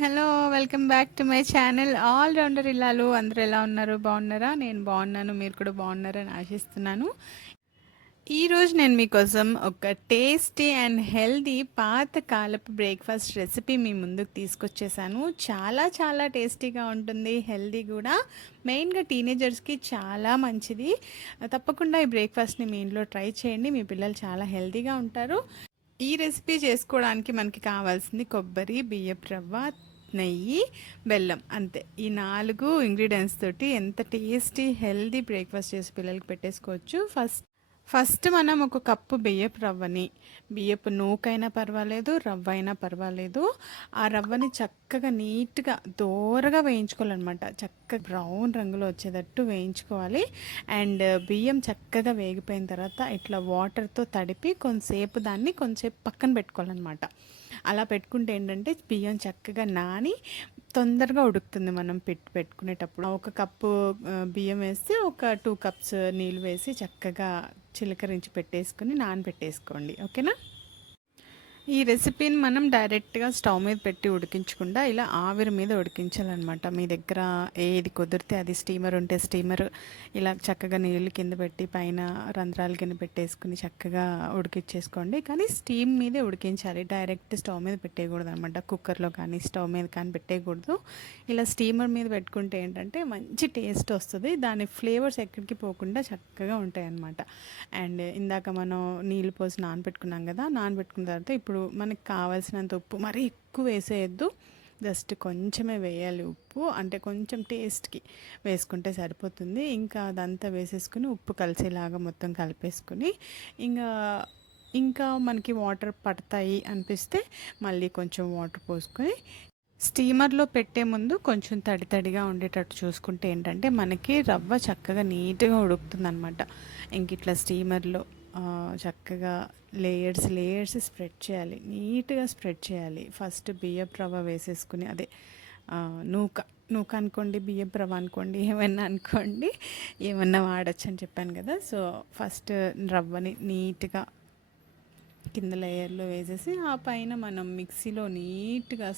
Hello. Welcome back to my channel all rounder ఇల్లాలు. అందరూ ఎలా ఉన్నారు? బాగున్నారా? నేను బాగున్నాను. మీరు కూడా బాగున్నారని ఆశిస్తున్నాను. ఈరోజు నేను మీకోసం ఒక టేస్టీ అండ్ హెల్దీ పాతకాలపు బ్రేక్ఫాస్ట్ రెసిపీ మీ ముందుకు తీసుకొచ్చేసాను. చాలా చాలా టేస్టీగా ఉంటుంది, హెల్దీ కూడా. మెయిన్గా టీనేజర్స్కి చాలా మంచిది. తప్పకుండా ఈ బ్రేక్ఫాస్ట్ని మీ ఇంట్లో ట్రై చేయండి. మీ పిల్లలు చాలా హెల్దీగా ఉంటారు. ఈ రెసిపీ చేసుకోవడానికి మనకి కావాల్సింది కొబ్బరి, బియ్యపు రవ్వ, నెయ్యి, బెల్లం, అంతే. ఈ 4 ఇంగ్రీడియంట్స్ తోటి ఎంత టేస్టీ హెల్దీ బ్రేక్ఫాస్ట్ చేసి పిల్లలకి పెట్టేసుకోవచ్చు. ఫస్ట్ మనం ఒక కప్పు బియ్యపు రవ్వని, బియ్యపు నూకైనా పర్వాలేదు, రవ్వ అయినా పర్వాలేదు, ఆ రవ్వని చక్కగా నీట్గా దోరగా వేయించుకోవాలన్నమాట. చక్కగా బ్రౌన్ రంగులో వచ్చేటట్టు వేయించుకోవాలి. అండ్ బియ్యం చక్కగా వేగిపోయిన తర్వాత ఇట్లా వాటర్తో తడిపి కొంచెంసేపు పక్కన పెట్టుకోవాలన్నమాట. అలా పెట్టుకుంటే ఏంటంటే బియ్యం చక్కగా నాని తొందరగా ఉడుకుతుంది. మనం పెట్టుకునేటప్పుడు ఒక కప్పు బియ్యం వేస్తే ఒక 2 కప్స్ నీళ్ళు వేసి చక్కగా చిలకరించి పెట్టేసుకుని నానబెట్టేసుకోండి. ఓకేనా? ఈ రెసిపీని మనం డైరెక్ట్గా స్టవ్ మీద పెట్టి ఉడికించకుండా ఇలా ఆవిరి మీద ఉడికించాలన్నమాట. మీ దగ్గర ఏది కుదిరితే అది, స్టీమర్ ఉంటే స్టీమర్, ఇలా చక్కగా నీళ్ళు కింద పెట్టి పైన రంధ్రాల కింద పెట్టేసుకుని చక్కగా ఉడికించేసుకోండి. కానీ స్టీమ్ మీదే ఉడికించాలి, డైరెక్ట్ స్టవ్ మీద పెట్టేయకూడదు అనమాట. కుక్కర్లో కానీ స్టవ్ మీద కానీ పెట్టేయకూడదు. ఇలా స్టీమర్ మీద పెట్టుకుంటే ఏంటంటే మంచి టేస్ట్ వస్తుంది. దాని ఫ్లేవర్స్ ఎక్కడికి పోకుండా చక్కగా ఉంటాయి అన్నమాట. అండ్ ఇందాక మనం నీళ్ళు పోసి నానబెట్టుకున్నాం కదా, నానబెట్టుకున్న తర్వాత ఇప్పుడు మనకి కావాల్సినంత ఉప్పు, మరీ ఎక్కువ వేసేయద్దు, జస్ట్ కొంచెమే వేయాలి ఉప్పు. అంటే కొంచెం టేస్ట్కి వేసుకుంటే సరిపోతుంది. ఇంకా అదంతా వేసేసుకుని ఉప్పు కలిసేలాగా మొత్తం కలిపేసుకుని ఇంకా మనకి వాటర్ పడతాయి అనిపిస్తే మళ్ళీ కొంచెం వాటర్ పోసుకొని స్టీమర్లో పెట్టే ముందు కొంచెం తడిగా ఉండేటట్టు చూసుకుంటే ఏంటంటే మనకి రవ్వ చక్కగా నీట్గా ఉడుకుతుంది అనమాట. ఇంక ఇట్లా స్టీమర్లో చక్కగా లేయర్స్ స్ప్రెడ్ చేయాలి, నీట్గా స్ప్రెడ్ చేయాలి. ఫస్ట్ బియ్యపు రవ్వ వేసేసుకుని, అదే నూక అనుకోండి, బియ్యపు రవ్వ అనుకోండి, ఏమైనా అనుకోండి, ఏమన్నా వాడచ్చు అని చెప్పాను కదా. సో ఫస్ట్ రవ్వని నీట్గా కింద లేయర్లో వేసేసి ఆ పైన మనం మిక్సీలో నీట్గా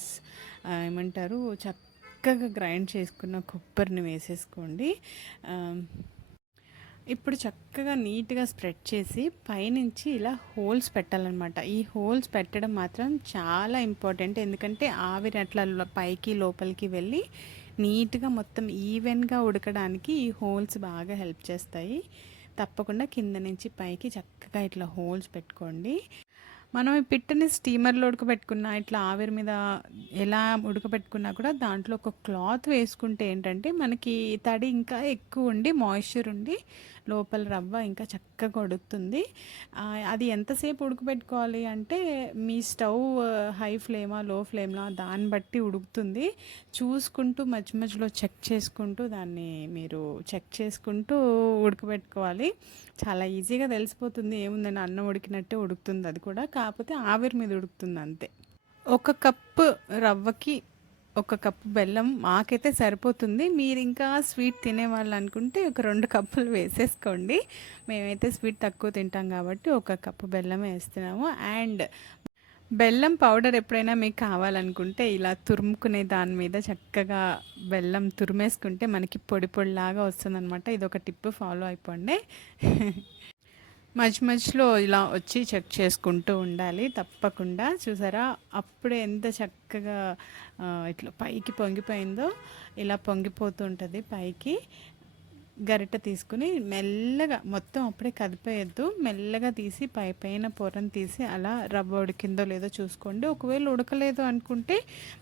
ఏమంటారు చక్కగా గ్రైండ్ చేసుకున్న కొబ్బరిని వేసేసుకోండి. ఇప్పుడు చక్కగా నీట్గా స్ప్రెడ్ చేసి పైనుంచి ఇలా హోల్స్ పెట్టాలన్నమాట. ఈ హోల్స్ పెట్టడం మాత్రం చాలా ఇంపార్టెంట్. ఎందుకంటే ఆవిరి అట్లా పైకి లోపలికి వెళ్ళి నీట్గా మొత్తం ఈవెన్గా ఉడకడానికి ఈ హోల్స్ బాగా హెల్ప్ చేస్తాయి. తప్పకుండా కింద నుంచి పైకి చక్కగా ఇట్లా హోల్స్ పెట్టుకోండి. మనం ఈ పిట్టని స్టీమర్లో ఉడకబెట్టుకున్నా, ఇట్లా ఆవిరి మీద ఎలా ఉడకబెట్టుకున్నా కూడా దాంట్లో ఒక క్లాత్ వేసుకుంటే ఏంటంటే మనకి తడి ఇంకా ఎక్కువ ఉండి, మాయిశ్చర్ ఉండి, లోపల రవ్వ ఇంకా చక్కగా ఉడుకుతుంది. అది ఎంతసేపు ఉడకబెట్టుకోవాలి అంటే మీ స్టవ్ హై ఫ్లేమా లో ఫ్లేమా దాన్ని బట్టి ఉడుకుతుంది. చూసుకుంటూ మధ్యలో చెక్ చేసుకుంటూ దాన్ని మీరు చెక్ చేసుకుంటూ ఉడకబెట్టుకోవాలి. చాలా ఈజీగా తెలిసిపోతుంది, ఏముందని అన్నం ఉడికినట్టే ఉడుకుతుంది. అది కూడా కాకపోతే ఆవిరి మీద ఉడుకుతుంది అంతే. ఒక కప్పు రవ్వకి ఒక కప్పు బెల్లం మాకైతే సరిపోతుంది. మీరు ఇంకా స్వీట్ తినేవాళ్ళు అనుకుంటే ఒక 2 కప్పులు వేసేసుకోండి. మేమైతే స్వీట్ తక్కువ తింటాం కాబట్టి ఒక కప్పు బెల్లం వేస్తున్నాము. అండ్ బెల్లం పౌడర్ ఎప్పుడైనా మీకు కావాలనుకుంటే ఇలా తురుముకునే దాని మీద చక్కగా బెల్లం తురిమేసుకుంటే మనకి పొడి పొడిలాగా వస్తుందన్నమాట. ఇది ఒక టిప్, ఫాలో అయిపోండి. మధ్యలో ఇలా వచ్చి చెక్ చేసుకుంటూ ఉండాలి తప్పకుండా. చూసారా అప్పుడే ఎంత చక్కగా ఇట్లా పైకి పొంగిపోయిందో. ఇలా పొంగిపోతూ ఉంటుంది పైకి. గరిట తీసుకుని మెల్లగా, మొత్తం అప్పుడే కదిపేయద్దు, మెల్లగా తీసి పైన పొరను తీసి అలా రవ్వ ఉడికిందో లేదో చూసుకోండి. ఒకవేళ ఉడకలేదు అనుకుంటే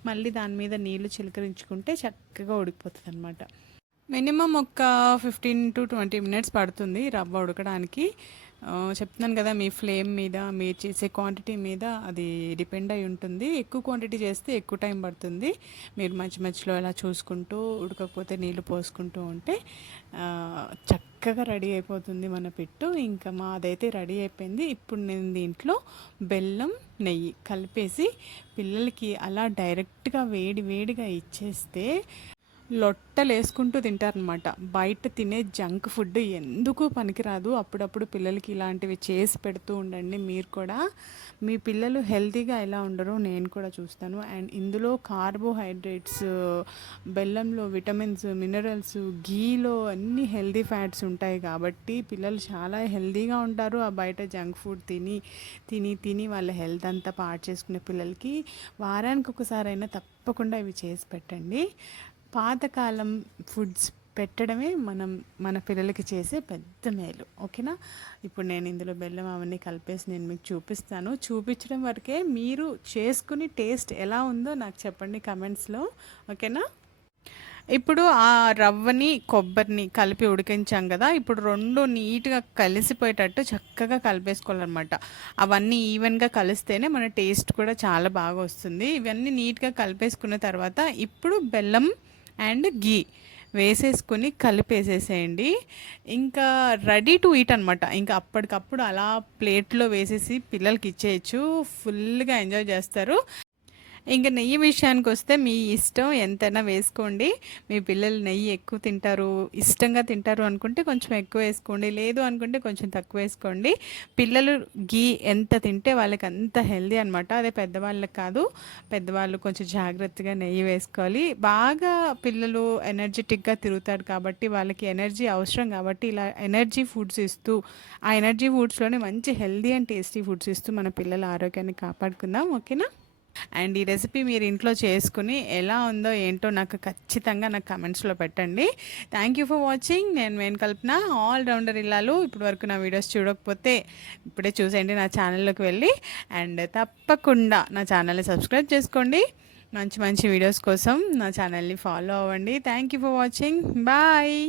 మళ్ళీ దాని మీద నీళ్లు చిలకరించుకుంటే చక్కగా ఉడికిపోతుంది అనమాట. మినిమం ఒక 15 to 20 మినిట్స్ పడుతుంది రవ్వ ఉడకడానికి. చెప్తున్నాను కదా, మీ ఫ్లేమ్ మీద, మీరు చేసే క్వాంటిటీ మీద అది డిపెండ్ అయి ఉంటుంది. ఎక్కువ క్వాంటిటీ చేస్తే ఎక్కువ టైం పడుతుంది. మీరు మధ్యలో ఇలా చూసుకుంటూ ఉడకకపోతే నీళ్ళు పోసుకుంటూ ఉంటే చక్కగా రెడీ అయిపోతుంది మన పిట్టు. ఇంకా మాదైతే రెడీ అయిపోయింది. ఇప్పుడు నేను దీంట్లో బెల్లం, నెయ్యి కలిపేసి పిల్లలకి అలా డైరెక్ట్గా వేడిగా ఇచ్చేస్తే లొట్టలేసుకుంటూ తింటారనమాట. బయట తినే జంక్ ఫుడ్ ఎందుకు పనికిరాదు. అప్పుడప్పుడు పిల్లలకి ఇలాంటివి చేసి పెడుతూ ఉండండి. మీరు కూడా మీ పిల్లలు హెల్తీగా ఎలా ఉండరో నేను కూడా చూస్తాను. అండ్ ఇందులో కార్బోహైడ్రేట్స్, బెల్లంలో విటమిన్స్, మినరల్స్, ఘీలో అన్ని హెల్తీ ఫ్యాట్స్ ఉంటాయి కాబట్టి పిల్లలు చాలా హెల్తీగా ఉంటారు. ఆ బయట జంక్ ఫుడ్ తిని తిని తిని వాళ్ళ హెల్త్ అంతా పాడు చేసుకునే పిల్లలకి వారానికి ఒకసారైనా తప్పకుండా ఇవి చేసి పెట్టండి. పాతకాలం ఫుడ్స్ పెట్టడమే మన పిల్లలకి చేసే పెద్ద మేలు. ఓకేనా? ఇప్పుడు నేను ఇందులో బెల్లం అవన్నీ కలిపేసి నేను మీకు చూపిస్తాను. చూపించడం వరకే, మీరు చేసుకుని టేస్ట్ ఎలా ఉందో నాకు చెప్పండి కమెంట్స్లో. ఓకేనా? ఇప్పుడు ఆ రవ్వని కొబ్బరిని కలిపి ఉడికించాం కదా, ఇప్పుడు రెండు నీట్గా కలిసిపోయేటట్టు చక్కగా కలిపేసుకోవాలన్నమాట. అవన్నీ ఈవెన్గా కలిస్తేనే మన టేస్ట్ కూడా చాలా బాగా వస్తుంది. ఇవన్నీ నీట్గా కలిపేసుకున్న తర్వాత ఇప్పుడు బెల్లం అండ్ ఘీ వేసేసుకొని కలిపేసేసేయండి. ఇంకా రెడీ టు ఈట్ అనమాట. ఇంకా అప్పటికప్పుడు అలా ప్లేట్లో వేసేసి పిల్లలకి ఇచ్చేయచ్చు. ఫుల్గా ఎంజాయ్ చేస్తారు. ఇంక నెయ్యి విషయానికొస్తే మీ ఇష్టం, ఎంతైనా వేసుకోండి. మీ పిల్లలు నెయ్యి ఎక్కువ తింటారు, ఇష్టంగా తింటారు అనుకుంటే కొంచెం ఎక్కువ వేసుకోండి. లేదు అనుకుంటే కొంచెం తక్కువ వేసుకోండి. పిల్లలు ఘీ ఎంత తింటే వాళ్ళకి అంత హెల్దీ అనమాట. అదే పెద్దవాళ్ళకి కాదు. పెద్దవాళ్ళు కొంచెం జాగ్రత్తగా నెయ్యి వేసుకోవాలి. బాగా పిల్లలు ఎనర్జెటిక్గా తిరుగుతారు కాబట్టి వాళ్ళకి ఎనర్జీ అవసరం కాబట్టి ఇలా ఎనర్జీ ఫుడ్స్ ఇస్తూ, ఆ ఎనర్జీ ఫుడ్స్‌లోనే మంచి హెల్దీ అండ్ టేస్టీ ఫుడ్స్ ఇస్తూ మన పిల్లల ఆరోగ్యాన్ని కాపాడుకుందాం. ఓకేనా? అండ్ ఈ రెసిపీ మీరు ఇంట్లో చేసుకుని ఎలా ఉందో ఏంటో నాకు ఖచ్చితంగా నాకు కమెంట్స్లో పెట్టండి. Thank you for watching. నేను మేన్ కల్పన, ఆల్ రౌండర్ ఇల్లాలు. ఇప్పటి వరకు నా వీడియోస్ చూడకపోతే ఇప్పుడే చూసేయండి నా ఛానల్లోకి వెళ్ళి. అండ్ తప్పకుండా నా ఛానల్ని సబ్స్క్రైబ్ చేసుకోండి. మంచి మంచి వీడియోస్ కోసం నా ఛానల్ని ఫాలో అవ్వండి. Thank you for watching. Bye.